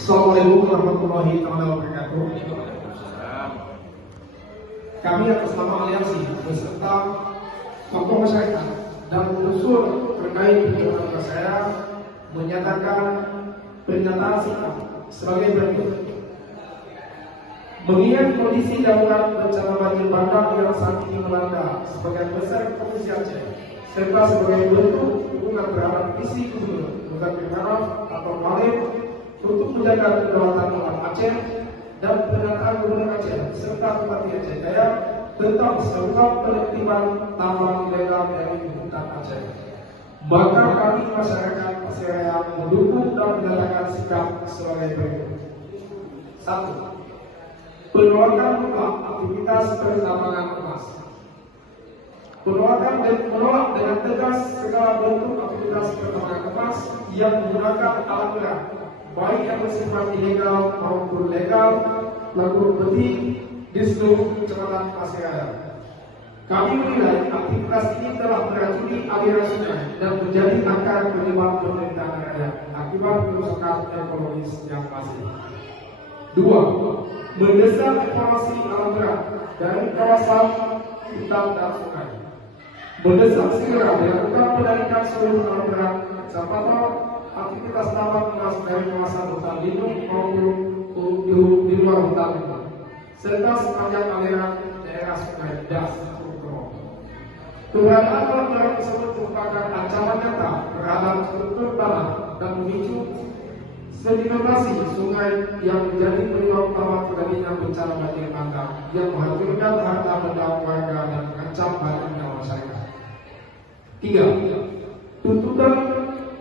Assalamualaikum warahmatullahi wabarakatuh. Kami atas nama Aliansi beserta tokoh masyarakat dan unsur terkait kegiatan saya menyatakan pernyataan sikap sebagai berikut. Mengingat kondisi darurat bencana banjir bandang yang saat ini melanda sebagian besar Provinsi Aceh, serta sebagai bentuk dukungan terhadap visi gubernur Bukan Berharap atau Malim untuk menjaga kedaulatan alam Aceh dan pernyataan Gubernur Aceh serta Bupati Aceh Jaya tentang sebab penertiban tambang ilegal dari hutan Aceh. Maka kami masyarakat Pasiraya mendukung dan menyatakan sikap sebagai berikut. 1. Penolakan mutlak aktivitas pertambangan emas. Penolakan dan menolak dengan tegas segala bentuk aktivitas pertambangan emas yang menggunakan alat berat, baik yang bersifat ilegal maupun legal, lalu peti di seluruh kecamatan Pasiraya. Kami menilai aktivitas ini telah meracuni aliran sungai dan menjadi akar penyebab penderitaan rakyat akibat kerusakan ekologis yang masif. 2. Mendesak evaluasi alam berat dari kawasan hutan dan sungai. Mendesak segera dilakukan penarikan seluruh alam berat, serta aktivitas tambang emas dari kawasan hutan lindung maupun di luar hutan lindung, serta sepanjang aliran daerah sungai Das. Keberadaan alam berat tersebut merupakan ancaman nyata terhadap struktur tanah dan memicu sedimentasi sungai yang menjadi penyebab utama terjadinya bencana banjir bandang yang menghancurkan harta benda warga dan mengancam badan dan masyarakat. 3. Tuntutan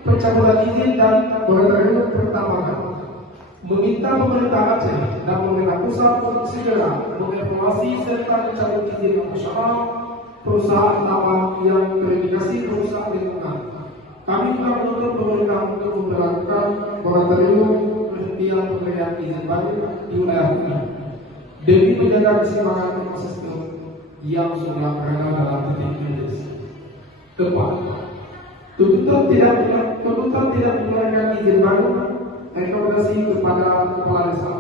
pencabutan izin dan moratorium pertambangan. Meminta pemerintah Aceh dan pemerintah pusat untuk segera mengevaluasi serta mencabut izin operasional perusahaan tambang yang terindikasi perusahaan lingkungan. Kami juga menuntut pemerintah untuk memperlakukan moratorium penghentian pemberian izin baru di wilayah ini demi menjaga keseimbangan ekosistem yang sudah berada dalam titik kritis. 4. Tuntutan tidak memberikan izin baru rekomendasi kepada kepala desa.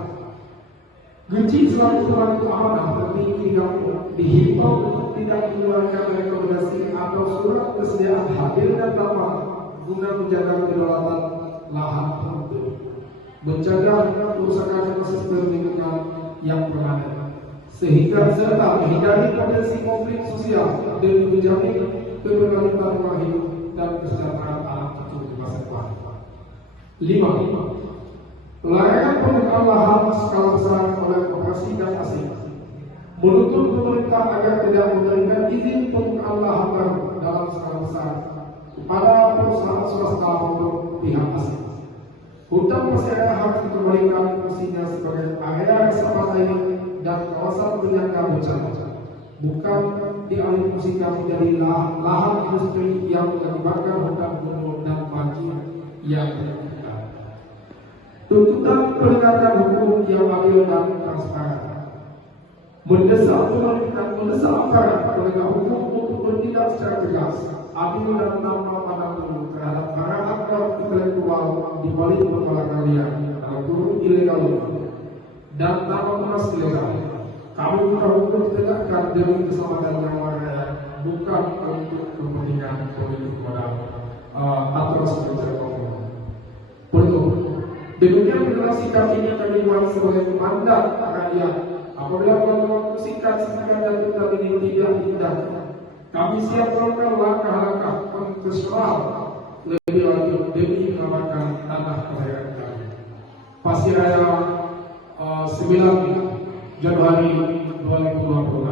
Guci selaku pelaku amanah tertinggi kampung dihimbau untuk tidak mengeluarkan rekomendasi atau surat kesediaan hadir dan tambah guna menjaga kedaulatan lahan tertentu, menjaga kerusakan ekosistem lingkungan yang permanen, sehingga serta menghindari potensi konflik sosial dan menjamin keberlanjutan pola hidup dan kesejahteraan anak cucu di masa depan. 5. Larangan pembukaan lahan skala besar oleh koperasi dan asing. Menuntut pemerintah agar tidak memberikan izin pembukaan lahan baru dalam skala besar kepada perusahaan swasta maupun pihak asing. Hutan Pasiraya harus dikembalikan fungsinya sebagai area reservat air dan kawasan penyangga bencana, bukan dialihfungsikan menjadi lahan industri yang mengakibatkan hutan gunung dan banjir yang berlebihan. Tuntutan penegakan hukum yang adil dan transparan. Mendesak aparat penegak hukum untuk bertindak secara tegas, adil dan tanpa pandang bulu terhadap para aktor intelektual di balik pembalakan liar dalam turun ilegal dan tambang emas ilegal. Kami minta hukum ditegakkan demi keselamatan nyawa rakyat, bukan untuk kepentingan politik modal atau sebagai penutup. Demikian generasi kami ini kami buat sebagai mandat rakyat. Apabila waktu singkat dan tuntutan ini tidak diindahkan, kami siap melakukan langkah-langkah konstitusional lebih lanjut demi menyelamatkan tanah kelahiran kami. Pasiraya 9 Januari 2020.